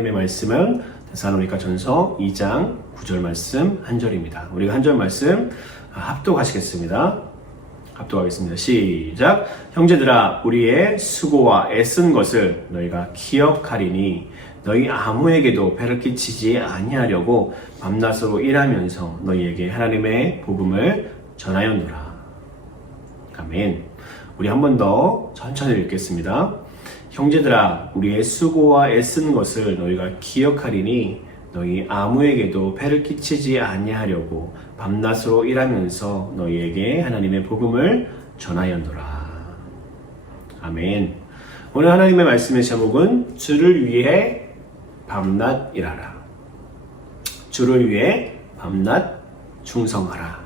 하나님의 말씀은 데살로니가 전서 2장 9절 말씀 한 절입니다. 우리가 한 절 말씀 합독하시겠습니다. 합독하겠습니다. 시작. 형제들아, 우리의 수고와 애쓴 것을 너희가 기억하리니 너희 아무에게도 배를 끼치지 아니하려고 밤낮으로 일하면서 너희에게 하나님의 복음을 전하였노라. 아멘. 우리 한 번 더 천천히 읽겠습니다. 형제들아, 우리의 수고와 애쓴 것을 너희가 기억하리니 너희 아무에게도 배를 끼치지 아니하려고 밤낮으로 일하면서 너희에게 하나님의 복음을 전하였노라. 아멘. 오늘 하나님의 말씀의 제목은 주를 위해 밤낮 일하라. 주를 위해 밤낮 충성하라.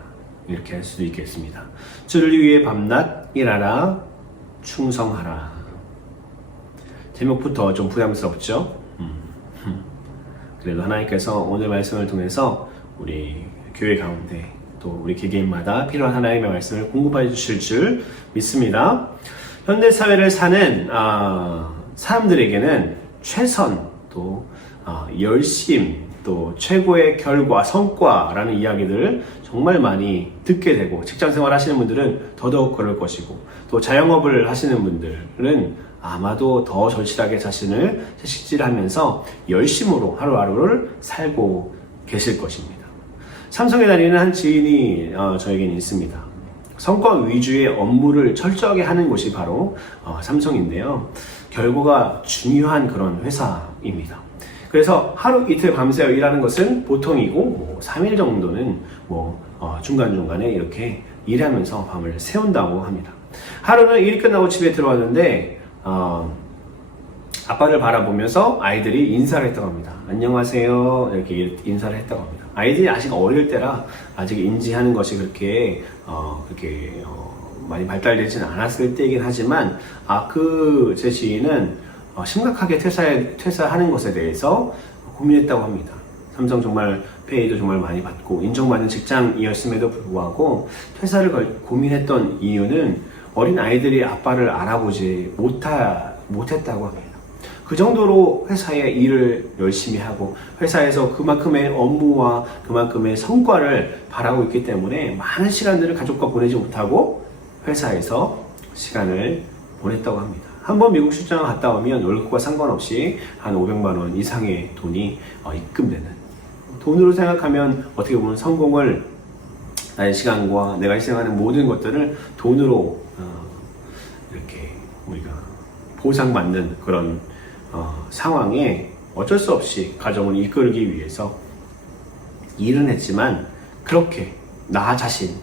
이렇게 할 수도 있겠습니다. 주를 위해 밤낮 일하라. 충성하라. 제목부터 좀 부담스럽죠? 그래도 하나님께서 오늘 말씀을 통해서 우리 교회 가운데 또 우리 개개인마다 필요한 하나님의 말씀을 공급해 주실 줄 믿습니다. 현대 사회를 사는 사람들에게는 최선, 또 열심, 또 최고의 결과, 성과라는 이야기들을 정말 많이 듣게 되고, 직장생활 하시는 분들은 더더욱 그럴 것이고, 또 자영업을 하시는 분들은 아마도 더 절실하게 자신을 채식질하면서 열심으로 하루하루를 살고 계실 것입니다. 삼성에 다니는 한 지인이 저에게는 있습니다. 성과 위주의 업무를 철저하게 하는 곳이 바로 삼성인데요. 결과가 중요한 그런 회사입니다. 그래서 하루 이틀 밤새워 일하는 것은 보통이고 3일 정도는 중간중간에 이렇게 일하면서 밤을 새운다고 합니다. 하루는 일이 끝나고 집에 들어왔는데 아빠를 바라보면서 아이들이 인사를 했다고 합니다. 안녕하세요, 이렇게 인사를 했다고 합니다. 아이들이 아직 어릴 때라 아직 인지하는 것이 그렇게 많이 발달되지는 않았을 때이긴 하지만 제 지인은 심각하게 퇴사하는 것에 대해서 고민했다고 합니다. 삼성 정말 페이도 정말 많이 받고 인정받는 직장이었음에도 불구하고 퇴사를 고민했던 이유는 어린 아이들이 아빠를 알아보지 못했다고 합니다. 그 정도로 회사에 일을 열심히 하고 회사에서 그만큼의 업무와 그만큼의 성과를 바라고 있기 때문에 많은 시간들을 가족과 보내지 못하고 회사에서 시간을 보냈다고 합니다. 한번 미국 출장을 갔다 오면 월급과 상관없이 한 500만 원 이상의 돈이 입금되는, 돈으로 생각하면 어떻게 보면 성공을, 나의 시간과 내가 희생하는 모든 것들을 돈으로 이렇게 우리가 보상받는 그런 상황에 어쩔 수 없이 가정을 이끌기 위해서 일은 했지만, 그렇게 나 자신,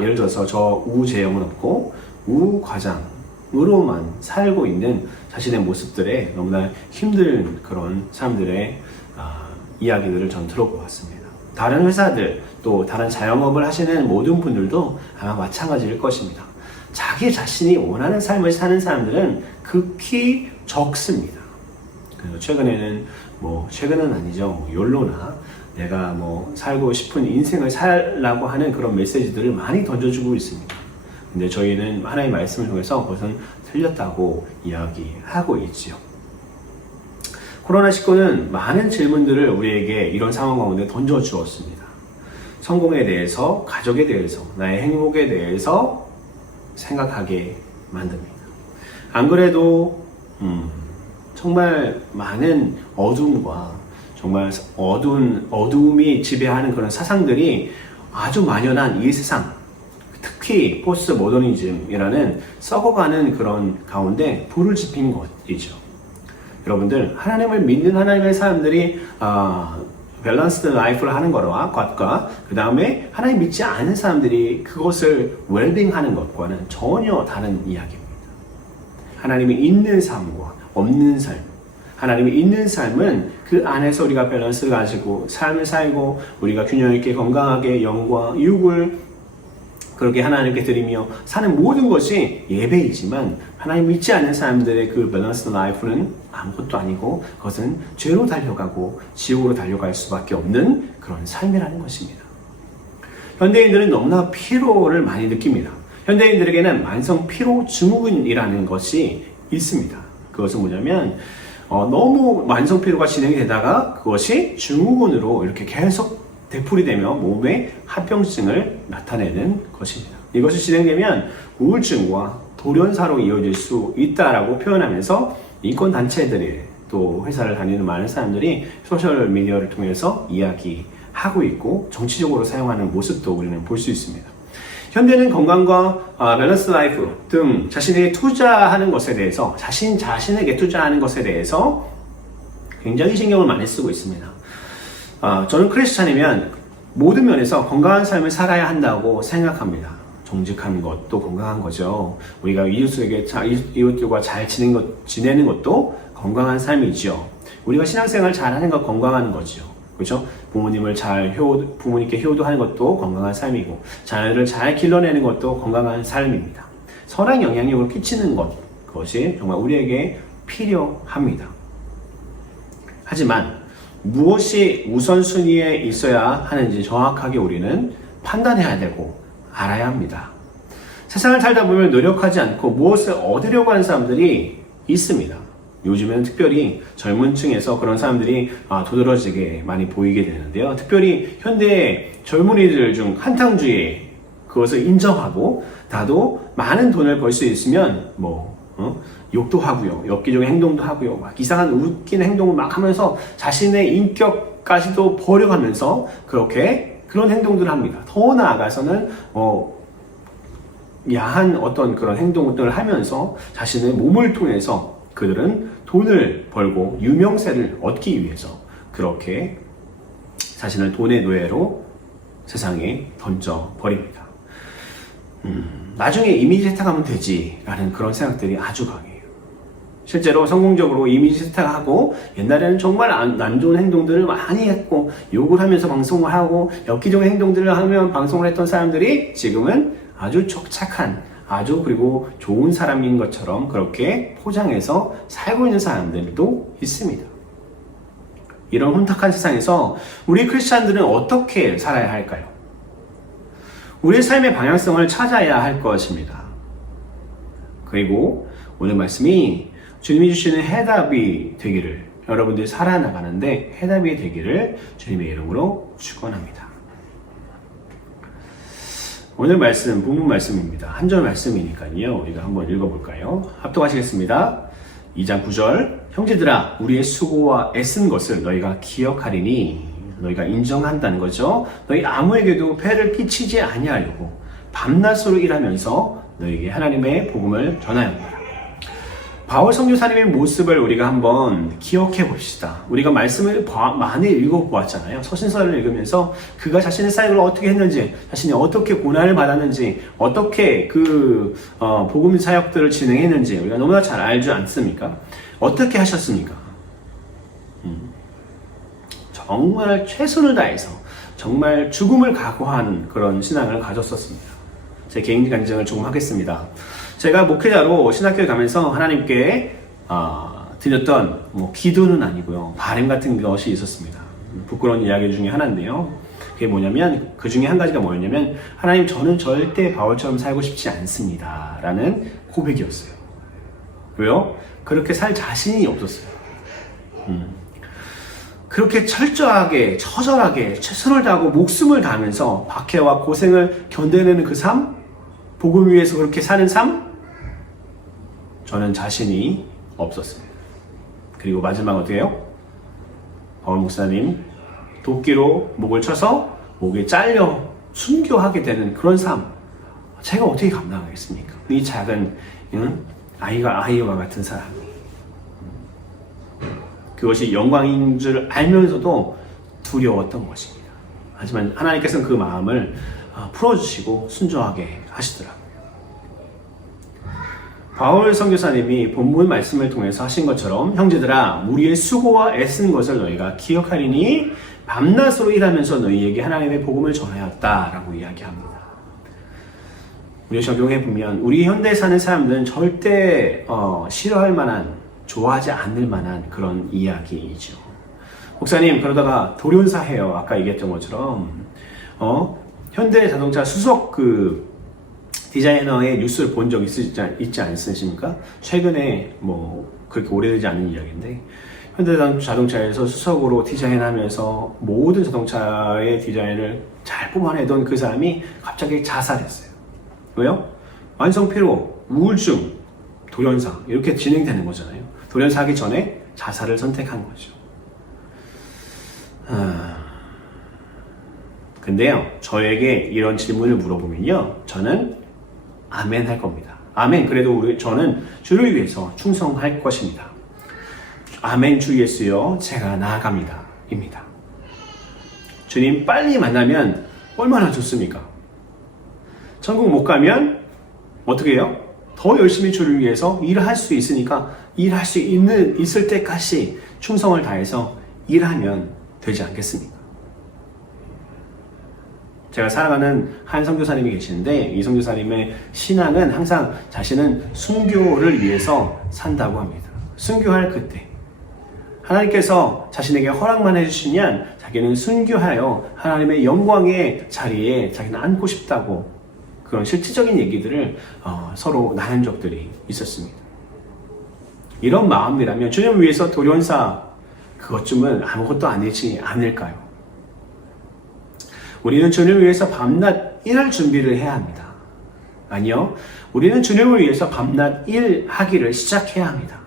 예를 들어서 저 우재영은 없고 우과장으로만 살고 있는 자신의 모습들에 너무나 힘든 그런 사람들의 이야기들을 전 들어보았습니다. 다른 회사들, 또 다른 자영업을 하시는 모든 분들도 아마 마찬가지일 것입니다. 자기 자신이 원하는 삶을 사는 사람들은 극히 적습니다. 그래서 최근은 아니죠. 욜로나 내가 살고 싶은 인생을 살라고 하는 그런 메시지들을 많이 던져주고 있습니다. 근데 저희는 하나님의 말씀을 통해서 그것은 틀렸다고 이야기하고 있지요. 코로나19는 많은 질문들을 우리에게 이런 상황 가운데 던져주었습니다. 성공에 대해서, 가족에 대해서, 나의 행복에 대해서 생각하게 만듭니다. 안 그래도 정말 많은 어둠과 정말 어두움이 지배하는 그런 사상들이 아주 만연한 이 세상, 특히 포스트 모더니즘이라는 썩어가는 그런 가운데 불을 지핀 것이죠. 여러분들, 하나님을 믿는 하나님의 사람들이 밸런스드 라이프를 하는 것과 그 다음에 하나님 믿지 않는 사람들이 그것을 웰빙하는 것과는 전혀 다른 이야기입니다. 하나님이 있는 삶과 없는 삶, 하나님이 있는 삶은 그 안에서 우리가 밸런스를 가지고 삶을 살고 우리가 균형 있게 건강하게 영과 육을 그렇게 하나님께 드리며 사는 모든 것이 예배이지만, 하나님 믿지 않는 사람들의 그 밸런스 라이프는 아무것도 아니고 그것은 죄로 달려가고 지옥으로 달려갈 수밖에 없는 그런 삶이라는 것입니다. 현대인들은 너무나 피로를 많이 느낍니다. 현대인들에게는 만성 피로 증후군이라는 것이 있습니다. 그것은 뭐냐면 너무 만성 피로가 진행이 되다가 그것이 증후군으로 이렇게 계속 되풀이되며 몸에 합병증을 나타내는 것입니다. 이것이 진행되면 우울증과 돌연사로 이어질 수 있다라고 표현하면서 인권 단체들이 또 회사를 다니는 많은 사람들이 소셜 미디어를 통해서 이야기하고 있고 정치적으로 사용하는 모습도 우리는 볼 수 있습니다. 현대는 건강과 밸런스 라이프 등 자신에게 투자하는 것에 대해서 자신에게 투자하는 것에 대해서 굉장히 신경을 많이 쓰고 있습니다. 저는 크리스찬이면 모든 면에서 건강한 삶을 살아야 한다고 생각합니다. 정직한 것도 건강한 거죠. 우리가 이웃들과 잘 지내는 것도 건강한 삶이죠. 우리가 신앙생활 잘하는 것 건강한 거죠. 그렇죠? 부모님께 효도하는 것도 건강한 삶이고, 자녀를 잘 길러내는 것도 건강한 삶입니다. 선한 영향력을 끼치는 것이 정말 우리에게 필요합니다. 하지만 무엇이 우선순위에 있어야 하는지 정확하게 우리는 판단해야 되고 알아야 합니다. 세상을 살다 보면 노력하지 않고 무엇을 얻으려고 하는 사람들이 있습니다. 요즘에는 특별히 젊은 층에서 그런 사람들이 도드라지게 많이 보이게 되는데요. 특별히 현대의 젊은이들 중 한탕주의, 그것을 인정하고 나도 많은 돈을 벌 수 있으면 욕도 하고요, 엽기적인 행동도 하고요, 막 이상한 웃기는 행동을 막 하면서 자신의 인격까지도 버려가면서 그런 행동들을 합니다. 더 나아가서는 야한 어떤 그런 행동들을 하면서 자신의 몸을 통해서 그들은 돈을 벌고 유명세를 얻기 위해서 그렇게 자신을 돈의 노예로 세상에 던져버립니다. 나중에 이미지 세탁하면 되지 라는 그런 생각들이 아주 강해요. 실제로 성공적으로 이미지 세탁하고 옛날에는 정말 안 좋은 행동들을 많이 했고 욕을 하면서 방송을 하고 엽기적인 행동들을 하면 방송을 했던 사람들이 지금은 아주 착한, 그리고 좋은 사람인 것처럼 그렇게 포장해서 살고 있는 사람들도 있습니다. 이런 혼탁한 세상에서 우리 크리스찬들은 어떻게 살아야 할까요? 우리의 삶의 방향성을 찾아야 할 것입니다. 그리고 오늘 말씀이 주님이 주시는 해답이 되기를, 여러분들이 살아나가는데 해답이 되기를 주님의 이름으로 축원합니다. 오늘 말씀, 본문 말씀입니다. 한 절 말씀이니까요. 우리가 한번 읽어볼까요? 합독하시겠습니다. 2장 9절. 형제들아, 우리의 수고와 애쓴 것을 너희가 기억하리니, 너희가 인정한다는 거죠. 너희 아무에게도 폐를 끼치지 아니하려고 밤낮으로 일하면서 너희에게 하나님의 복음을 전하였노라. 바울 선교사님의 모습을 우리가 한번 기억해 봅시다. 우리가 말씀을 많이 읽어보았잖아요. 서신서를 읽으면서 그가 자신의 사역을 어떻게 했는지, 자신이 어떻게 고난을 받았는지, 어떻게 복음 사역들을 진행했는지 우리가 너무나 잘 알지 않습니까? 어떻게 하셨습니까? 정말 최선을 다해서 정말 죽음을 각오한 그런 신앙을 가졌었습니다. 제 개인 간증을 조금 하겠습니다. 제가 목회자로 신학교에 가면서 하나님께 드렸던 기도는 아니고요, 바람 같은 것이 있었습니다. 부끄러운 이야기 중에 하나인데요. 그게 뭐냐면, 그 중에 한 가지가 뭐였냐면, 하나님, 저는 절대 바울처럼 살고 싶지 않습니다 라는 고백이었어요. 왜요? 그렇게 살 자신이 없었어요. 그렇게 철저하게, 처절하게 최선을 다하고 목숨을 다하면서 박해와 고생을 견뎌내는 그 삶, 복음 위해서 그렇게 사는 삶, 저는 자신이 없었습니다. 그리고 마지막 어떻게 해요? 바울 목사님 도끼로 목을 쳐서 목에 잘려 순교하게 되는 그런 삶, 제가 어떻게 감당하겠습니까? 이 작은 아이와 같은 사람이 그것이 영광인 줄 알면서도 두려웠던 것입니다. 하지만 하나님께서는 그 마음을 풀어주시고 순종하게 하시더라고요. 바울 선교사님이 본문 말씀을 통해서 하신 것처럼, 형제들아, 우리의 수고와 애쓴 것을 너희가 기억하리니 밤낮으로 일하면서 너희에게 하나님의 복음을 전하였다라고 이야기합니다. 우리가 적용해보면 우리 현대에 사는 사람들은 절대 싫어할 만한, 좋아하지 않을 만한 그런 이야기이죠. 목사님, 그러다가 돌연사해요. 아까 얘기했던 것처럼 현대 자동차 수석 디자이너의 뉴스를 본 적 있지 않으십니까? 최근에 뭐 그렇게 오래되지 않은 이야기인데 현대자동차에서 수석으로 디자인하면서 모든 자동차의 디자인을 잘 뽑아내던 그 사람이 갑자기 자살했어요. 왜요? 완성 피로, 우울증, 돌연사 이렇게 진행되는 거잖아요. 돌연사 하기 전에 자살을 선택한 거죠. 근데요, 저에게 이런 질문을 물어보면요, 저는 아멘 할 겁니다. 아멘. 그래도 저는 주를 위해서 충성할 것입니다. 아멘. 주 예수여, 제가 나아갑니다. 입니다. 주님 빨리 만나면 얼마나 좋습니까? 천국 못 가면 어떻게 해요? 더 열심히 주를 위해서 일할 수 있으니까 일할 수 있을 때까지 충성을 다해서 일하면 되지 않겠습니까? 제가 사랑하는 한 선교사님이 계시는데 이 선교사님의 신앙은 항상 자신은 순교를 위해서 산다고 합니다. 순교할 그때 하나님께서 자신에게 허락만 해주시면 자기는 순교하여 하나님의 영광의 자리에 자기는 앉고 싶다고 그런 실질적인 얘기들을 서로 나눈 적들이 있었습니다. 이런 마음이라면 주님을 위해서 돌연사 그것쯤은 아무것도 아니지 않을까요? 우리는 주님을 위해서 밤낮 일할 준비를 해야 합니다. 아니요. 우리는 주님을 위해서 밤낮 일하기를 시작해야 합니다.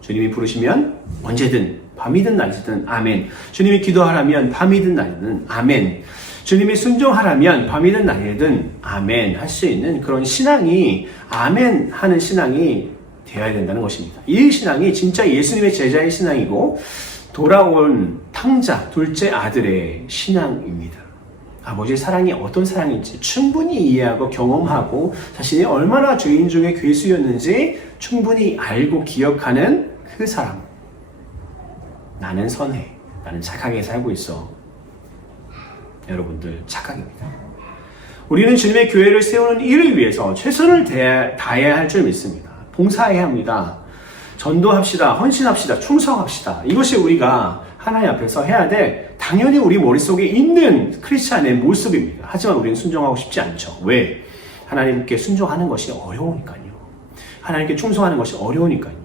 주님이 부르시면 언제든 밤이든 낮이든 아멘. 주님이 기도하라면 밤이든 낮이든 아멘. 주님이 순종하라면 밤이든 낮이든 아멘 할 수 있는 그런 신앙이 아멘 하는 신앙이 되어야 된다는 것입니다. 이 신앙이 진짜 예수님의 제자의 신앙이고 돌아온 탕자 둘째 아들의 신앙입니다. 아버지의 사랑이 어떤 사랑인지 충분히 이해하고 경험하고 자신이 얼마나 죄인 중에 괴수였는지 충분히 알고 기억하는 그 사람. 나는 선해. 나는 착하게 살고 있어. 여러분들 착각입니다. 우리는 주님의 교회를 세우는 일을 위해서 최선을 다해야 할 줄 믿습니다. 봉사해야 합니다. 전도합시다. 헌신합시다. 충성합시다. 이것이 우리가 하나님 앞에서 해야 될 당연히 우리 머릿속에 있는 크리스찬의 모습입니다. 하지만 우리는 순종하고 싶지 않죠. 왜? 하나님께 순종하는 것이 어려우니까요. 하나님께 충성하는 것이 어려우니까요.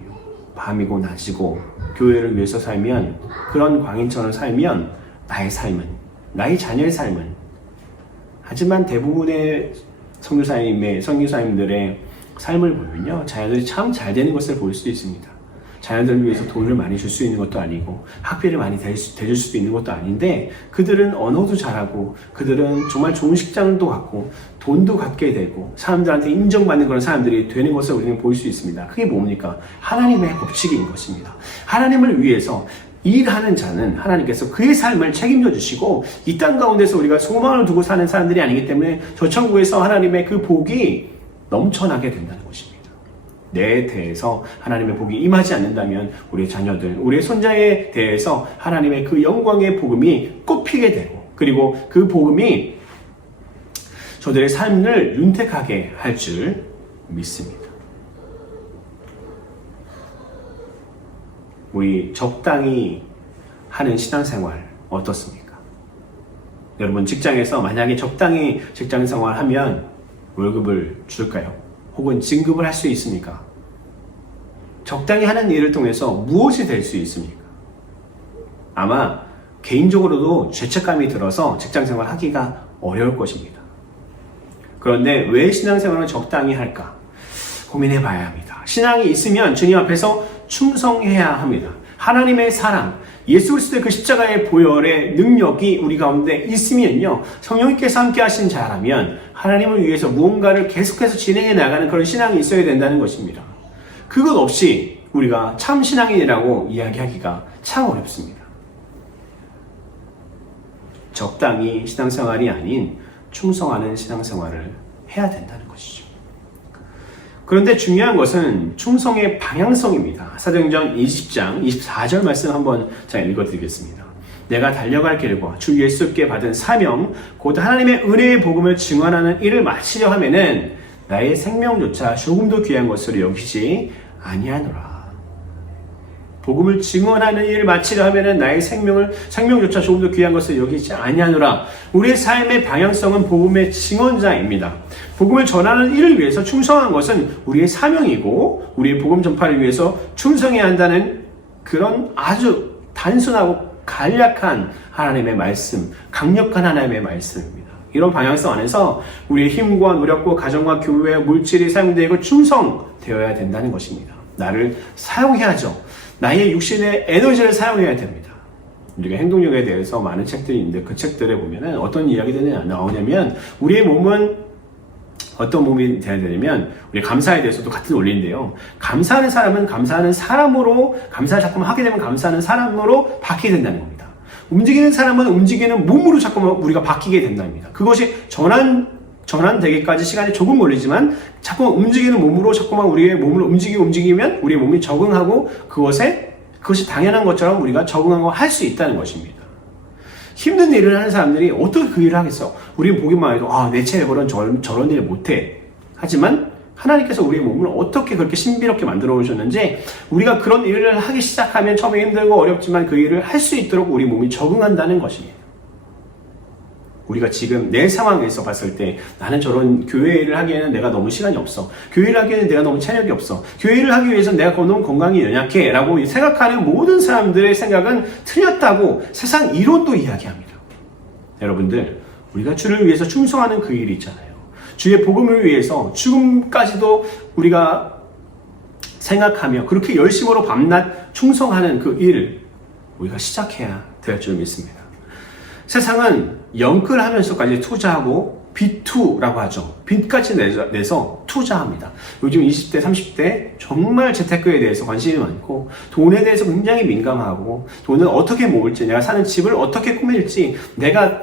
밤이고 낮이고 교회를 위해서 살면 그런 광인처럼 살면 나의 삶은 나의 자녀의 삶은 하지만 대부분의 선교사님들의 삶을 보면요. 자녀들이 참 잘 되는 것을 볼 수 있습니다. 자녀들을 위해서 돈을 많이 줄 수 있는 것도 아니고 학비를 많이 대줄 수도 있는 것도 아닌데 그들은 언어도 잘하고 그들은 정말 좋은 식장도 갖고 돈도 갖게 되고 사람들한테 인정받는 그런 사람들이 되는 것을 우리는 볼 수 있습니다. 그게 뭡니까? 하나님의 법칙인 것입니다. 하나님을 위해서 일하는 자는 하나님께서 그의 삶을 책임져 주시고 이 땅 가운데서 우리가 소망을 두고 사는 사람들이 아니기 때문에 저 천국에서 하나님의 그 복이 넘쳐나게 된다는 것입니다. 내 대해서 하나님의 복이 임하지 않는다면 우리의 자녀들, 우리의 손자에 대해서 하나님의 그 영광의 복음이 꽃피게 되고 그리고 그 복음이 저들의 삶을 윤택하게 할 줄 믿습니다. 우리 적당히 하는 신앙생활 어떻습니까? 여러분 직장에서 만약에 적당히 직장생활 하면 월급을 줄까요? 혹은 진급을 할 수 있습니까? 적당히 하는 일을 통해서 무엇이 될 수 있습니까? 아마 개인적으로도 죄책감이 들어서 직장생활 하기가 어려울 것입니다. 그런데 왜 신앙생활을 적당히 할까? 고민해 봐야 합니다. 신앙이 있으면 주님 앞에서 충성해야 합니다. 하나님의 사랑, 예수 그리스도의 그 십자가의 보혈의 능력이 우리 가운데 있으면요. 성령님께서 함께 하신 자라면 하나님을 위해서 무언가를 계속해서 진행해 나가는 그런 신앙이 있어야 된다는 것입니다. 그것 없이 우리가 참 신앙인이라고 이야기하기가 참 어렵습니다. 적당히 신앙생활이 아닌 충성하는 신앙생활을 해야 된다는 것이죠. 그런데 중요한 것은 충성의 방향성입니다. 사도행전 20장 24절 말씀 한번 제가 읽어드리겠습니다. 내가 달려갈 길과 주 예수께 받은 사명 곧 하나님의 은혜의 복음을 증언하는 일을 마치려 하면은 나의 생명조차 조금도 귀한 것으로 여기지 아니하노라. 복음을 증언하는 일을 마치려 하면은 나의 생명조차 조금 더 귀한 것을 여기지 아니하노라. 우리의 삶의 방향성은 복음의 증언자입니다. 복음을 전하는 일을 위해서 충성한 것은 우리의 사명이고, 우리의 복음 전파를 위해서 충성해야 한다는 그런 아주 단순하고 간략한 하나님의 말씀, 강력한 하나님의 말씀입니다. 이런 방향성 안에서 우리의 힘과 노력과 가정과 교회, 물질이 사용되고 충성되어야 된다는 것입니다. 나를 사용해야죠. 나의 육신의 에너지를 사용해야 됩니다. 우리가 행동력에 대해서 많은 책들이 있는데 그 책들에 보면은 어떤 이야기들이 나오냐면, 우리의 몸은 어떤 몸이 되어야 되냐면, 우리 감사에 대해서도 같은 원리인데요. 감사하는 사람은 감사하는 사람으로, 감사를 자꾸만 하게 되면 감사하는 사람으로 바뀌게 된다는 겁니다. 움직이는 사람은 움직이는 몸으로 자꾸만 우리가 바뀌게 된답니다. 그것이 전환되기까지 시간이 조금 걸리지만, 자꾸만 움직이는 몸으로 자꾸만 우리의 몸을 움직이면 우리의 몸이 적응하고 그것이 당연한 것처럼 우리가 적응하고 할 수 있다는 것입니다. 힘든 일을 하는 사람들이 어떻게 그 일을 하겠어? 우리는 보기만 해도 내 체력으로는 저런 일을 못해. 하지만 하나님께서 우리의 몸을 어떻게 그렇게 신비롭게 만들어 오셨는지, 우리가 그런 일을 하기 시작하면 처음에 힘들고 어렵지만 그 일을 할 수 있도록 우리 몸이 적응한다는 것입니다. 우리가 지금 내 상황에서 봤을 때, 나는 저런 교회 일을 하기에는 내가 너무 시간이 없어. 교회 일을 하기에는 내가 너무 체력이 없어. 교회 일을 하기 위해서는 내가 너무 건강이 연약해. 라고 생각하는 모든 사람들의 생각은 틀렸다고 세상 이론도 이야기합니다. 여러분들, 우리가 주를 위해서 충성하는 그 일이 있잖아요. 주의 복음을 위해서 죽음까지도 우리가 생각하며 그렇게 열심으로 밤낮 충성하는 그 일을 우리가 시작해야 될 줄 믿습니다. 세상은 영끌하면서까지 투자하고 B2라고 하죠. 빚까지 내서 투자합니다. 요즘 20대, 30대 정말 재테크에 대해서 관심이 많고, 돈에 대해서 굉장히 민감하고, 돈을 어떻게 모을지, 내가 사는 집을 어떻게 꾸밀지, 내가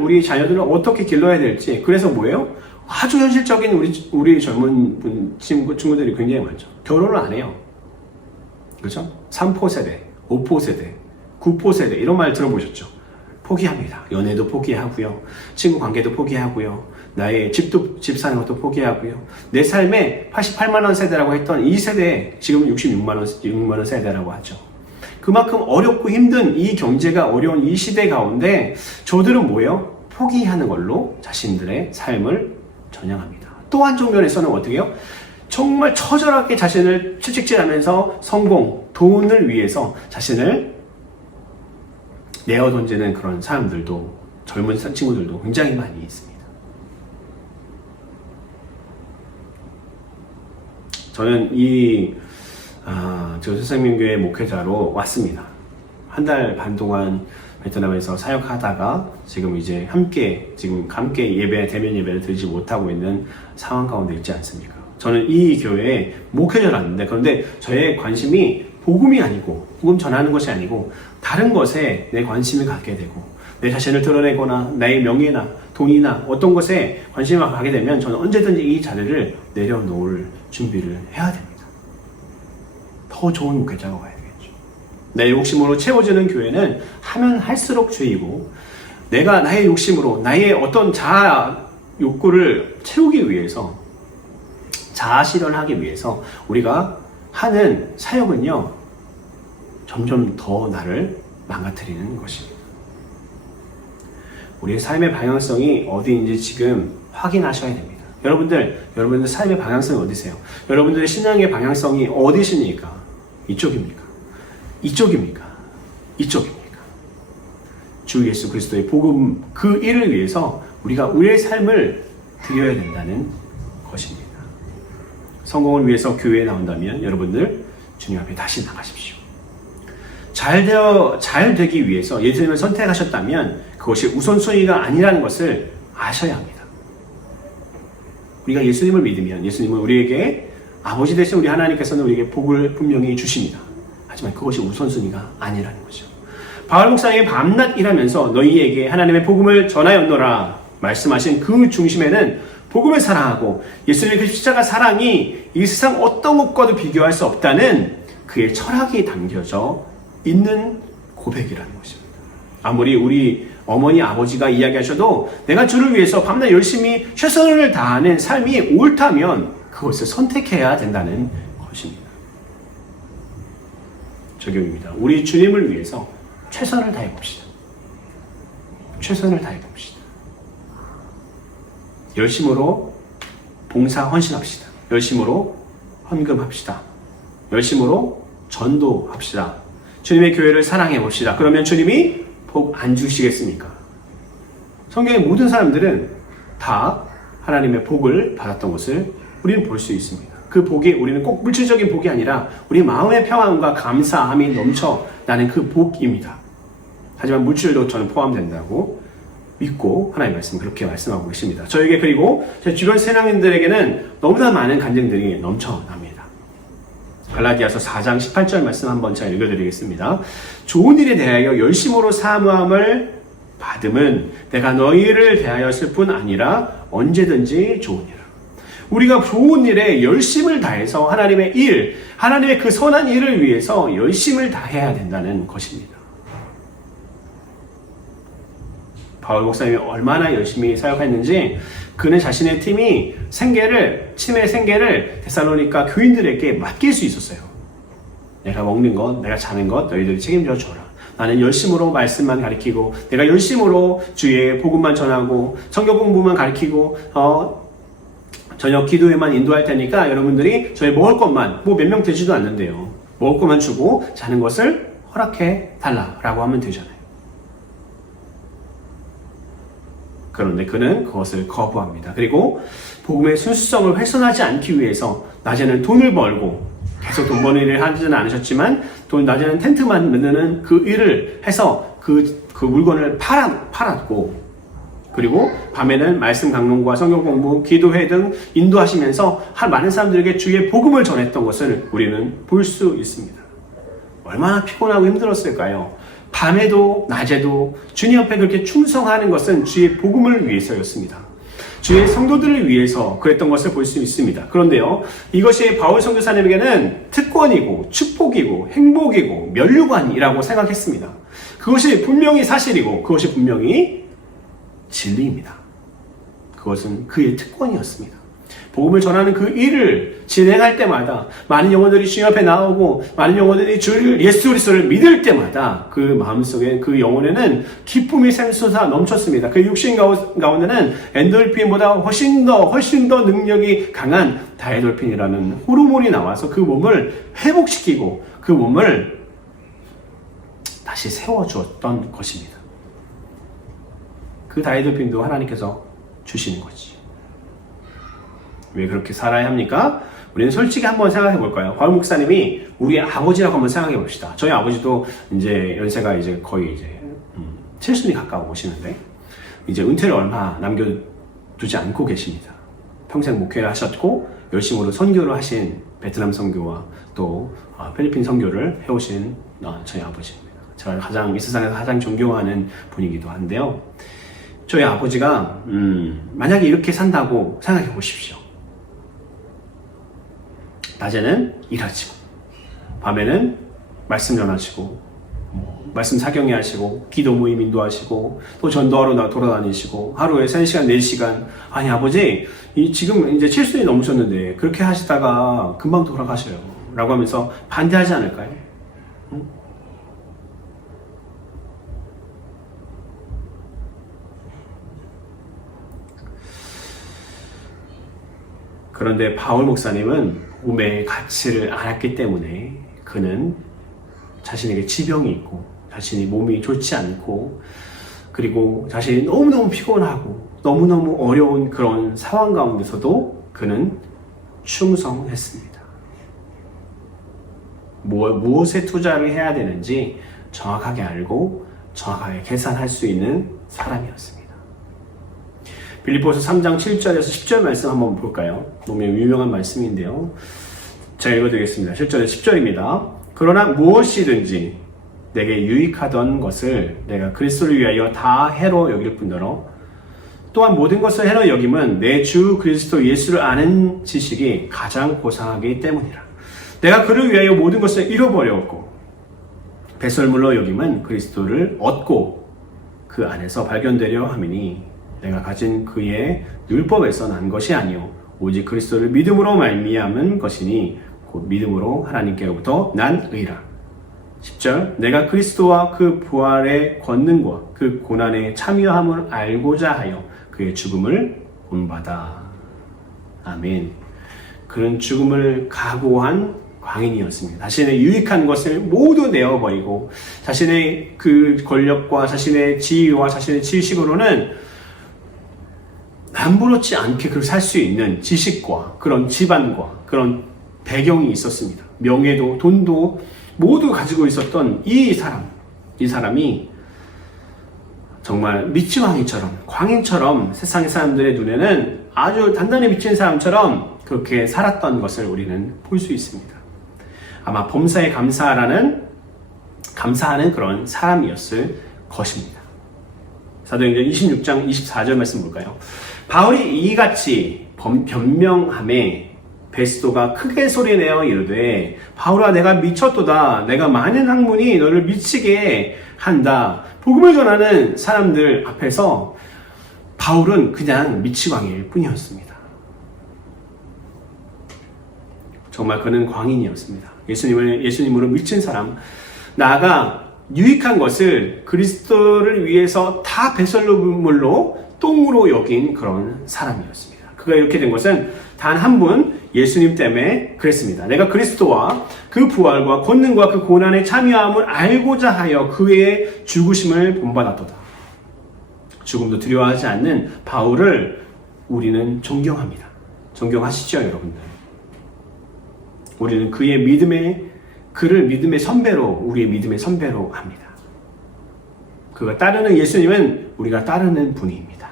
우리 자녀들을 어떻게 길러야 될지. 그래서 뭐예요? 아주 현실적인 우리 젊은 친구들이 굉장히 많죠. 결혼을 안 해요. 그렇죠? 3포 세대, 5포 세대, 9포 세대 이런 말 들어보셨죠? 포기합니다. 연애도 포기하고요. 친구 관계도 포기하고요. 나의 집 사는 것도 포기하고요. 내 삶에 88만원 세대라고 했던 이 세대, 지금 66만원 세대라고 하죠. 그만큼 어렵고 힘든 이 경제가 어려운 이 시대 가운데 저들은 뭐예요? 포기하는 걸로 자신들의 삶을 전향합니다. 또 한쪽 면에서는 어떻게 해요? 정말 처절하게 자신을 채찍질하면서 성공, 돈을 위해서 자신을 내어 던지는 그런 사람들도, 젊은 친구들도 굉장히 많이 있습니다. 저는 저수생명교회 목회자로 왔습니다. 한 달 반 동안 베트남에서 사역하다가 지금 함께 대면 예배를 드리지 못하고 있는 상황 가운데 있지 않습니까? 저는 이 교회에 목회자라는데, 그런데 저의 관심이 복음이 아니고, 복음 전하는 것이 아니고 다른 것에 내 관심을 갖게 되고, 내 자신을 드러내거나 나의 명예나 돈이나 어떤 것에 관심을 가게 되면 저는 언제든지 이 자리를 내려놓을 준비를 해야 됩니다. 더 좋은 목회자가 와야 되겠죠. 내 욕심으로 채워지는 교회는 하면 할수록 죄이고, 내가 나의 욕심으로 나의 어떤 자아 욕구를 채우기 위해서, 자아 실현하기 위해서 우리가 하는 사역은요, 점점 더 나를 망가뜨리는 것입니다. 우리의 삶의 방향성이 어디인지 지금 확인하셔야 됩니다. 여러분들 삶의 방향성이 어디세요? 여러분들의 신앙의 방향성이 어디십니까? 이쪽입니까? 이쪽입니까? 이쪽입니까? 주 예수 그리스도의 복음, 그 일을 위해서 우리가 우리의 삶을 드려야 된다는 것입니다. 성공을 위해서 교회에 나온다면 여러분들 주님 앞에 다시 나가십시오. 잘 되기 위해서 예수님을 선택하셨다면 그것이 우선순위가 아니라는 것을 아셔야 합니다. 우리가 예수님을 믿으면 예수님은 우리에게 아버지 되신 우리 하나님께서는 우리에게 복을 분명히 주십니다. 하지만 그것이 우선순위가 아니라는 거죠. 바울 목사님이 밤낮 일하면서 너희에게 하나님의 복음을 전하였노라 말씀하신 그 중심에는 복음을 사랑하고 예수님의 그 십자가 사랑이 이 세상 어떤 것과도 비교할 수 없다는 그의 철학이 담겨져 있는 고백이라는 것입니다. 아무리 우리 어머니 아버지가 이야기하셔도 내가 주를 위해서 밤낮 열심히 최선을 다하는 삶이 옳다면 그것을 선택해야 된다는 것입니다. 적용입니다. 우리 주님을 위해서 최선을 다해 봅시다. 최선을 다해 봅시다. 열심으로 봉사 헌신합시다. 열심으로 헌금합시다. 열심으로 전도합시다. 주님의 교회를 사랑해 봅시다. 그러면 주님이 복 안 주시겠습니까? 성경의 모든 사람들은 다 하나님의 복을 받았던 것을 우리는 볼 수 있습니다. 그 복이 우리는 꼭 물질적인 복이 아니라 우리 마음의 평안과 감사함이 넘쳐나는 그 복입니다. 하지만 물질도 저는 포함된다고 믿고 하나님의 말씀 그렇게 말씀하고 계십니다. 저에게 그리고 제 주변 신앙인들에게는 너무나 많은 간증들이 넘쳐납니다. 갈라디아서 4장 18절 말씀 한번 제가 읽어드리겠습니다. 좋은 일에 대하여 열심으로 사모함을 받음은 내가 너희를 대하였을 뿐 아니라 언제든지 좋은 일. 우리가 좋은 일에 열심을 다해서 하나님의 일, 하나님의 그 선한 일을 위해서 열심을 다해야 된다는 것입니다. 바울 목사님이 얼마나 열심히 사역했는지 그는 자신의 팀이 치매 생계를 데살로니가 교인들에게 맡길 수 있었어요. 내가 먹는 것, 내가 자는 것 너희들이 책임져 줘라. 나는 열심으로 말씀만 가르치고 내가 열심으로 주의 복음만 전하고 성경 공부만 가르치고 저녁 기도회만 인도할 테니까 여러분들이 저희 먹을 것만 몇 명 되지도 않는데요. 먹을 것만 주고 자는 것을 허락해 달라라고 하면 되잖아요. 그런데 그는 그것을 거부합니다. 그리고 복음의 순수성을 훼손하지 않기 위해서 낮에는 돈을 벌고 계속 돈 버는 일을 하지는 않으셨지만 낮에는 텐트만 만드는 그 일을 해서 그 물건을 팔았고 그리고 밤에는 말씀 강론과 성경 공부, 기도회 등 인도하시면서 많은 사람들에게 주의 복음을 전했던 것을 우리는 볼 수 있습니다. 얼마나 피곤하고 힘들었을까요? 밤에도 낮에도 주님 앞에 그렇게 충성하는 것은 주의 복음을 위해서였습니다. 주의 성도들을 위해서 그랬던 것을 볼 수 있습니다. 그런데요, 이것이 바울 선교사님에게는 특권이고 축복이고 행복이고 면류관이라고 생각했습니다. 그것이 분명히 사실이고 그것이 분명히 진리입니다. 그것은 그의 특권이었습니다. 복음을 전하는 그 일을 진행할 때마다 많은 영혼들이 주님 앞에 나오고 많은 영혼들이 주 예수 그리스도를 믿을 때마다 그 마음속에 그 영혼에는 기쁨이 샘솟아 넘쳤습니다. 그 육신 가운데는 엔돌핀보다 훨씬 더 능력이 강한 다이돌핀이라는 호르몬이 나와서 그 몸을 회복시키고 그 몸을 다시 세워주었던 것입니다. 그 다이돌핀도 하나님께서 주시는 거지. 왜 그렇게 살아야 합니까? 우리는 솔직히 한번 생각해 볼까요? 바울 목사님이 우리 아버지라고 한번 생각해 봅시다. 저희 아버지도 이제 연세가 이제 거의 이제 70이 가까워 오시는데 이제 은퇴를 얼마 남겨두지 않고 계십니다. 평생 목회를 하셨고 열심으로 선교를 하신 베트남 선교와 또 필리핀 선교를 해오신 저희 아버지입니다. 제가 이 세상에서 가장 존경하는 분이기도 한데요. 저희 아버지가 만약에 이렇게 산다고 생각해 보십시오. 낮에는 일하시고 밤에는 말씀 전하시고 말씀 사경회 하시고 기도 모임 인도하시고 또 전도하러 돌아다니시고 하루에 3시간 4시간 아니 아버지 지금 이제 70이 넘으셨는데 그렇게 하시다가 금방 돌아가셔요 라고 하면서 반대하지 않을까요? 응? 그런데 바울 목사님은 몸의 가치를 알았기 때문에 그는 자신에게 지병이 있고 자신이 몸이 좋지 않고 그리고 자신이 너무너무 피곤하고 너무너무 어려운 그런 상황 가운데서도 그는 충성했습니다. 무엇에 투자를 해야 되는지 정확하게 알고 정확하게 계산할 수 있는 사람이었습니다. 빌립보서 3장 7절에서 10절 말씀 한번 볼까요? 너무 유명한 말씀인데요. 제가 읽어드리겠습니다. 7절에서 10절입니다. 그러나 무엇이든지 내게 유익하던 것을 내가 그리스도를 위하여 다 해로 여길 뿐더러 또한 모든 것을 해로 여김은 내 주 그리스도 예수를 아는 지식이 가장 고상하기 때문이라. 내가 그를 위하여 모든 것을 잃어버렸고 배설물로 여김은 그리스도를 얻고 그 안에서 발견되려 함이니 내가 가진 그의 율법에서 난 것이 아니요 오직 그리스도를 믿음으로 말미암은 것이니 곧 믿음으로 하나님께로부터 난 의라. 10절 내가 그리스도와 그 부활의 권능과 그 고난의 참여함을 알고자 하여 그의 죽음을 본받아. 아멘. 그는 죽음을 각오한 광인이었습니다. 자신의 유익한 것을 모두 내어버리고 자신의 그 권력과 자신의 지위와 자신의 지식으로는 남부럽지 않게 그를 살 수 있는 지식과 그런 집안과 그런 배경이 있었습니다. 명예도 돈도 모두 가지고 있었던 이 사람이 정말 미치광이처럼 광인처럼 세상의 사람들의 눈에는 아주 단단히 미친 사람처럼 그렇게 살았던 것을 우리는 볼 수 있습니다. 아마 범사에 감사하는 그런 사람이었을 것입니다. 사도행전 26장 24절 말씀 볼까요? 바울이 이같이 변명함에 베스도가 크게 소리내어 이르되 바울아 내가 미쳤도다. 내가 많은 학문이 너를 미치게 한다. 복음을 전하는 사람들 앞에서 바울은 그냥 미치광일 뿐이었습니다. 정말 그는 광인이었습니다. 예수님으로 미친 사람, 나아가 유익한 것을 그리스도를 위해서 다 배설물로 똥으로 여긴 그런 사람이었습니다. 그가 이렇게 된 것은 단 한 분 예수님 때문에 그랬습니다. 내가 그리스도와 그 부활과 권능과 그 고난에 참여함을 알고자 하여 그의 죽으심을 본받았도다. 죽음도 두려워하지 않는 바울을 우리는 존경합니다. 존경하시죠, 여러분들? 우리는 그를 믿음의 선배로, 우리의 믿음의 선배로 합니다. 그가 따르는 예수님은 우리가 따르는 분입니다.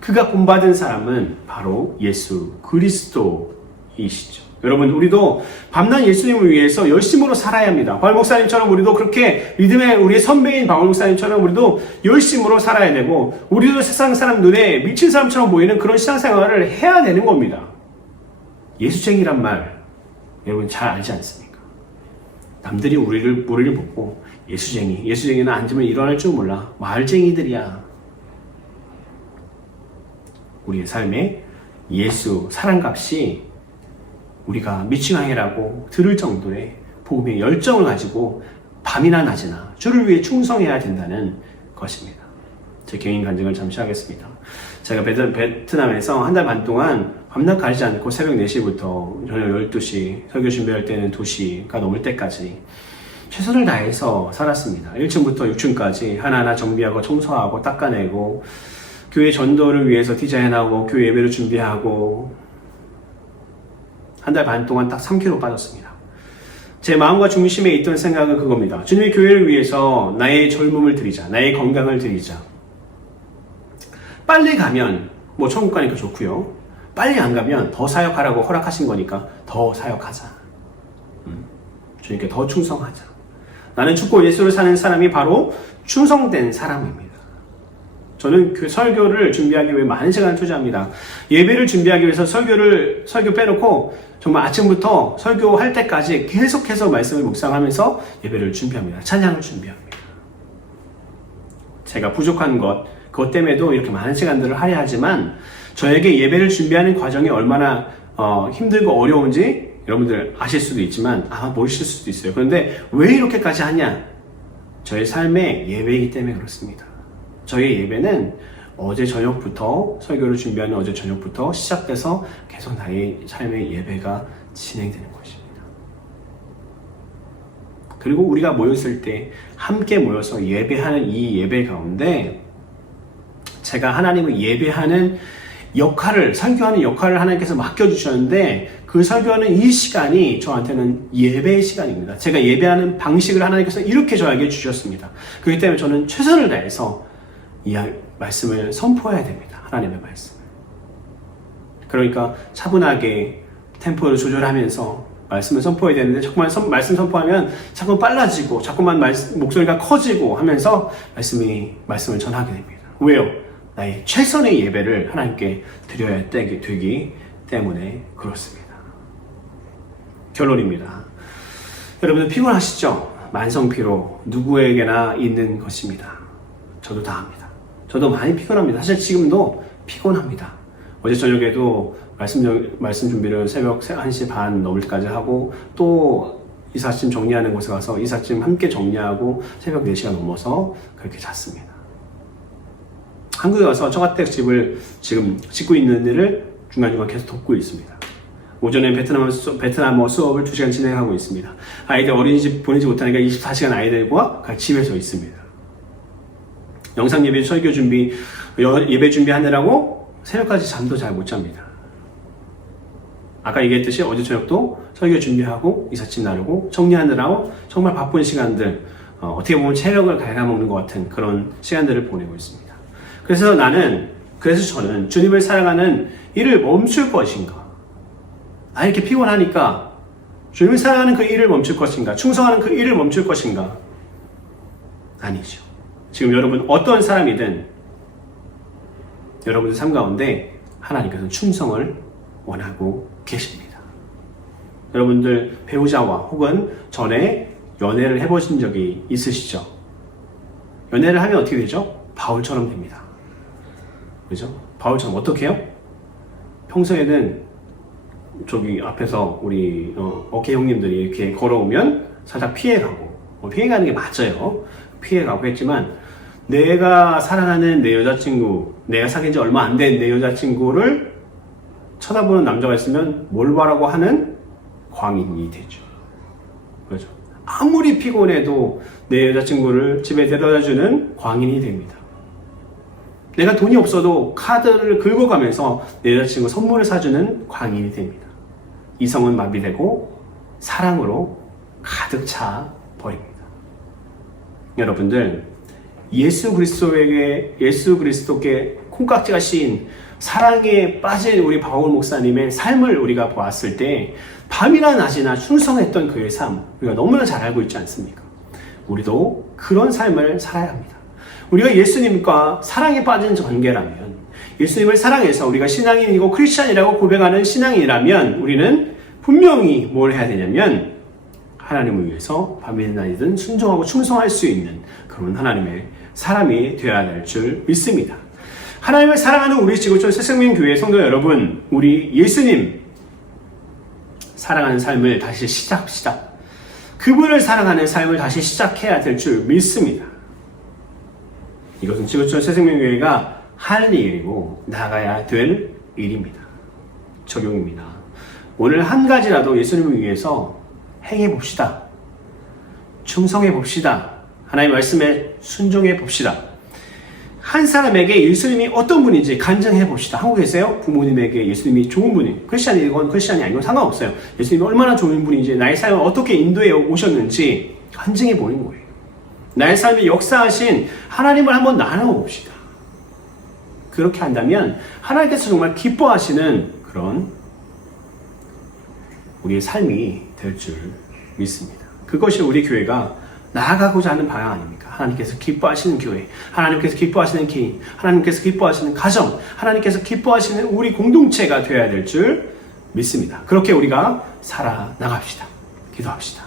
그가 본받은 사람은 바로 예수 그리스도이시죠. 여러분, 우리도 밤낮 예수님을 위해서 열심으로 살아야 합니다. 바울 목사님처럼 우리도 그렇게 믿음의 우리의 선배인 바울 목사님처럼 우리도 열심으로 살아야 되고, 우리도 세상 사람 눈에 미친 사람처럼 보이는 그런 신앙생활을 해야 되는 겁니다. 예수쟁이란 말 여러분 잘 알지 않습니까? 남들이 우리를 보고 예수쟁이는 앉으면 일어날 줄 몰라, 말쟁이들이야. 우리의 삶에 예수 사랑값이 우리가 미치광이라고 들을 정도의 복음의 열정을 가지고 밤이나 낮이나 주를 위해 충성해야 된다는 것입니다. 제 개인 간증을 잠시 하겠습니다. 제가 베트남에서 한 달 반 동안 밤낮 가리지 않고 새벽 4시부터 저녁 12시, 설교 준비할 때는 2시가 넘을 때까지 최선을 다해서 살았습니다. 1층부터 6층까지 하나하나 정비하고 청소하고 닦아내고 교회 전도를 위해서 디자인하고 교회 예배를 준비하고 한 달 반 동안 딱 3kg 빠졌습니다. 제 마음과 중심에 있던 생각은 그겁니다. 주님의 교회를 위해서 나의 젊음을 드리자, 나의 건강을 드리자. 빨리 가면 뭐 천국 가니까 좋고요. 빨리 안 가면 더 사역하라고 허락하신 거니까 더 사역하자. 주님께 더 충성하자. 나는 죽고 예수를 사는 사람이 바로 충성된 사람입니다. 저는 그 설교를 준비하기 위해 많은 시간을 투자합니다. 예배를 준비하기 위해서 설교 빼놓고 정말 아침부터 설교할 때까지 계속해서 말씀을 묵상하면서 예배를 준비합니다. 찬양을 준비합니다. 제가 부족한 그것 때문에도 이렇게 많은 시간들을 할애하지만 저에게 예배를 준비하는 과정이 얼마나 힘들고 어려운지 여러분들 아실 수도 있지만 아마 모르실 수도 있어요. 그런데 왜 이렇게까지 하냐? 저의 삶의 예배이기 때문에 그렇습니다. 저의 예배는 어제 저녁부터 설교를 준비하는 어제 저녁부터 시작돼서 계속 나의 삶의 예배가 진행되는 것입니다. 그리고 우리가 모였을 때 함께 모여서 예배하는 이 예배 가운데 제가 하나님을 예배하는 역할을, 설교하는 역할을 하나님께서 맡겨주셨는데 그 설교하는 이 시간이 저한테는 예배의 시간입니다. 제가 예배하는 방식을 하나님께서 이렇게 저에게 주셨습니다. 그렇기 때문에 저는 최선을 다해서 이 말씀을 선포해야 됩니다. 하나님의 말씀을. 그러니까 차분하게 템포를 조절하면서 말씀을 선포해야 되는데 자꾸만 말씀 선포하면 자꾸 빨라지고 자꾸만 목소리가 커지고 하면서 말씀을 전하게 됩니다. 왜요? 나의 최선의 예배를 하나님께 드려야 되기 때문에 그렇습니다. 결론입니다. 여러분들 피곤하시죠? 만성피로 누구에게나 있는 것입니다. 저도 다 합니다. 저도 많이 피곤합니다. 사실 지금도 피곤합니다. 어제 저녁에도 말씀 준비를 새벽 1시 반 넘을 때까지 하고 또 이삿짐 정리하는 곳에 가서 이삿짐 함께 정리하고 새벽 4시가 넘어서 그렇게 잤습니다. 한국에 와서 처가댁 집을 지금 짓고 있는 일을 중간중간 계속 돕고 있습니다. 오전에 베트남어 수업을 2시간 진행하고 있습니다. 아이들 어린이집 보내지 못하니까 24시간 아이들과 같이 집에서 있습니다. 영상 예배, 설교 준비, 예배 준비하느라고 새벽까지 잠도 잘 못 잡니다. 아까 얘기했듯이 어제 저녁도 설교 준비하고 이삿짐 나르고 정리하느라고 정말 바쁜 시간들, 어떻게 보면 체력을 갉아먹는 것 같은 그런 시간들을 보내고 있습니다. 그래서 저는 주님을 사랑하는 일을 멈출 것인가? 이렇게 피곤하니까 주님을 사랑하는 그 일을 멈출 것인가? 충성하는 그 일을 멈출 것인가? 아니죠. 지금 여러분 어떤 사람이든 여러분의 삶 가운데 하나님께서는 충성을 원하고 계십니다. 여러분들 배우자와 혹은 전에 연애를 해보신 적이 있으시죠? 연애를 하면 어떻게 되죠? 바울처럼 됩니다. 그죠? 바울처럼 어떻게 해요? 평소에는 저기 앞에서 우리 어깨 형님들이 이렇게 걸어오면 살짝 피해가고 피해가는 게 맞아요. 피해가고 했지만 내가 사랑하는 내 여자친구, 내가 사귄 지 얼마 안 된 내 여자친구를 쳐다보는 남자가 있으면 뭘 바라고 하는 광인이 되죠. 그렇죠? 아무리 피곤해도 내 여자친구를 집에 데려다주는 광인이 됩니다. 내가 돈이 없어도 카드를 긁어가면서 내 여자친구 선물을 사주는 광인이 됩니다. 이성은 마비되고 사랑으로 가득 차 버립니다. 여러분들, 예수 그리스도께 콩깍지가 씌인 사랑에 빠진 우리 바울 목사님의 삶을 우리가 보았을 때 밤이나 낮이나 충성했던 그의 삶, 우리가 너무나 잘 알고 있지 않습니까? 우리도 그런 삶을 살아야 합니다. 우리가 예수님과 사랑에 빠진 관계라면, 예수님을 사랑해서 우리가 신앙인이고 크리스찬이라고 고백하는 신앙인이라면 우리는 분명히 뭘 해야 되냐면 하나님을 위해서 밤이든 낮이든 순종하고 충성할 수 있는 그런 하나님의 사람이 되어야 될 줄 믿습니다. 하나님을 사랑하는 우리 지구촌 새생명교회 성도 여러분, 우리 예수님 사랑하는 삶을 다시 시작합시다. 그분을 사랑하는 삶을 다시 시작해야 될 줄 믿습니다. 이것은 지구촌 새생명교회가 할 일이고 나가야 될 일입니다. 적용입니다. 오늘 한 가지라도 예수님을 위해서 행해봅시다. 충성해봅시다. 하나님의 말씀에 순종해봅시다. 한 사람에게 예수님이 어떤 분인지 간증해봅시다. 한국에서요, 부모님에게 예수님이 좋은 분이, 크리스찬이건 크리스찬이 아니건 상관없어요. 예수님이 얼마나 좋은 분인지, 나의 삶을 어떻게 인도해 오셨는지 간증해보는 거예요. 나의 삶에 역사하신 하나님을 한번 나눠봅시다. 그렇게 한다면 하나님께서 정말 기뻐하시는 그런 우리의 삶이 될 줄 믿습니다. 그것이 우리 교회가 나아가고자 하는 방향 아닙니까? 하나님께서 기뻐하시는 교회, 하나님께서 기뻐하시는 개인, 하나님께서 기뻐하시는 가정, 하나님께서 기뻐하시는 우리 공동체가 되어야 될 줄 믿습니다. 그렇게 우리가 살아나갑시다. 기도합시다.